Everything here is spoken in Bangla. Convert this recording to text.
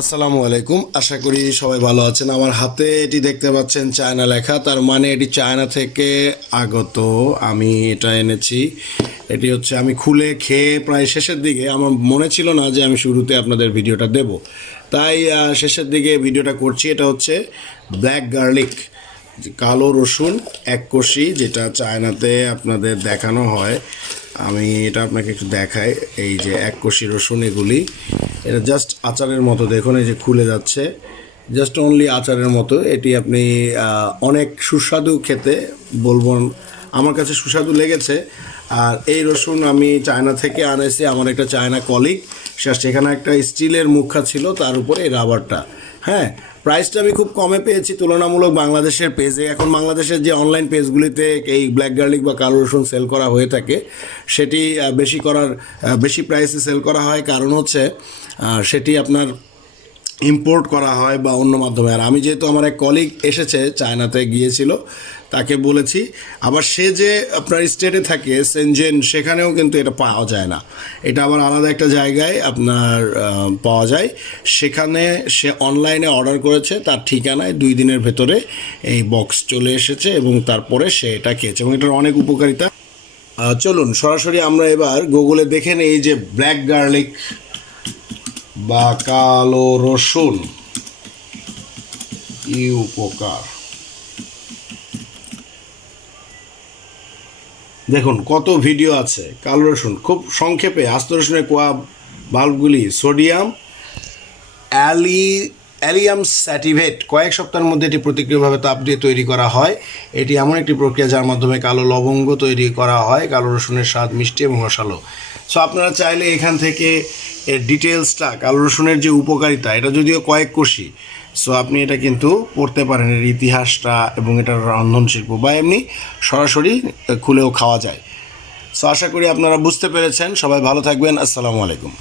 আসসালামু আলাইকুম। আশা করি সবাই ভালো আছেন। আমার হাতে এটি দেখতে পাচ্ছেন চায়না লেখা, তার মানে এটি চায়না থেকে আগত। আমি এটা এনেছি। এটি হচ্ছে আমি খুলে খেয়ে প্রায় শেষের দিকে, আমার মনে ছিল না যে আমি শুরুতে আপনাদের ভিডিওটা দেব, তাই শেষের দিকে ভিডিওটা করছি। এটা হচ্ছে ব্ল্যাক গার্লিক, কালো রসুন এক কষি, যেটা চায়নাতে আপনাদের দেখানো হয়। আমি এটা আপনাকে একটু দেখাই। এই যে এক কষি রসুন, এগুলি এটা জাস্ট আচারের মতো, দেখুন এই যে খুলে যাচ্ছে, জাস্ট অনলি আচারের মতো। এটি আপনি অনেক সুস্বাদু খেতে, বলবো আমার কাছে সুস্বাদু লেগেছে। আর এই রসুন আমি চায়না থেকে আনেছি, আমার একটা চায়না কলিগ, সেখানে একটা স্টিলের মুখা ছিল, তার উপরে এই রাবারটা। হ্যাঁ, প্রাইসটা আমি খুব কমে পেয়েছি তুলনামূলক বাংলাদেশের পেজে। এখন বাংলাদেশের যে অনলাইন পেজগুলিতে এই ব্ল্যাক গার্লিক বা কালো রসুন সেল করা হয়ে থাকে, সেটি বেশি প্রাইসে সেল করা হয়, কারণ হচ্ছে সেটি আপনার ইম্পোর্ট করা হয় বা অন্য মাধ্যমে। আর আমি যেহেতু, আমার এক কলিগ এসেছে, চায়নাতে গিয়েছিল, তাকে বলেছি। আবার সে যে আপনার স্টেটে থাকে সেনজেন, সেখানেও কিন্তু এটা পাওয়া যায় না, এটা আবার আলাদা একটা জায়গায় আপনার পাওয়া যায়। সেখানে সে অনলাইনে অর্ডার করেছে, তার ঠিকানায় 2 দিনের ভেতরে এই বক্স চলে এসেছে এবং তারপরে সে এটা খেয়েছে এবং এটার অনেক উপকারিতা। চলুন সরাসরি আমরা এবার গুগলে দেখে নিই এই যে ব্ল্যাক গার্লিক বা কালো রসুন কি উপকার। দেখুন কত ভিডিও আছে। কালো রসুন খুব সংক্ষেপে, আস্ত রসুনের কোয়া বাল্বগুলি সোডিয়াম অ্যালিয়াম স্যাটিভেট কয়েক সপ্তাহের মধ্যে এটি প্রতিক্রিয়াভাবে তাপ দিয়ে তৈরি করা হয়। এটি এমন একটি প্রক্রিয়া যার মাধ্যমে কালো লবঙ্গ তৈরি করা হয়। কালো রসুনের স্বাদ মিষ্টি এবং রসালো। সো আপনারা চাইলে এখান থেকে এর ডিটেলসটা, কালো রসুনের যে উপকারিতা, এটা যদিও কয়েক কোষী, সো আপনি এটা কিন্তু পড়তে পারেন, এর ইতিহাসটা এবং এটার রন্ধনশিল্প, বা এমনি সরাসরি খুলেও খাওয়া যায়। সো আশা করি আপনারা বুঝতে পেরেছেন। সবাই ভালো থাকবেন। আসসালামু আলাইকুম।